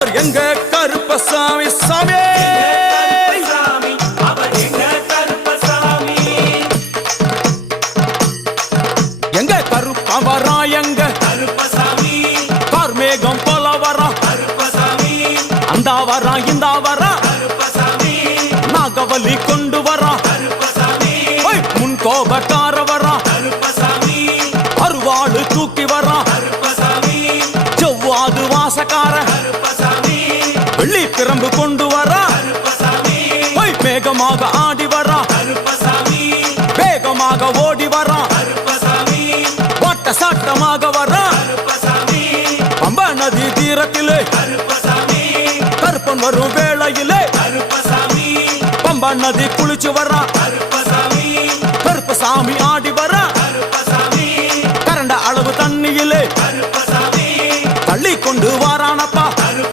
எங்க கருப்பசாமி சாமி எங்க கருப்பா வரா எங்க கருப்பசாமி கார்மேகம் போல வரா கருப்பசாமி அந்த வரா இந்த வரா கருப்பசாமி நாகவலி கொண்டு வரா கருப்பசாமி முன் கோபக்கார வரா கருப்பசாமி அருவாளு தூக்கி வரா கருப்பசாமி செவ்வாது வாசக்கார கருப்பசாமி வெள்ளி பிரம்பு கொண்டு வரா கருப்பசாமி மேகமாக ஆடி வரா கருப்பசாமி வேகமாக ஓடி வரா கருப்பசாமி வாட்ட சாட்டமாக வரா கருப்பசாமி பம்பா நதி தீரத்திலே கருப்பசாமி கருப்பன் வரும் வேளையிலே கருப்பசாமி பம்பா நதி குளிச்சு வரா கருப்பசாமி கருப்பசாமி ஆடி வரா கருப்பசாமி கரண்ட அளவு தண்ணியிலே கருப்பசாமி தள்ளி கொண்டு வாரான்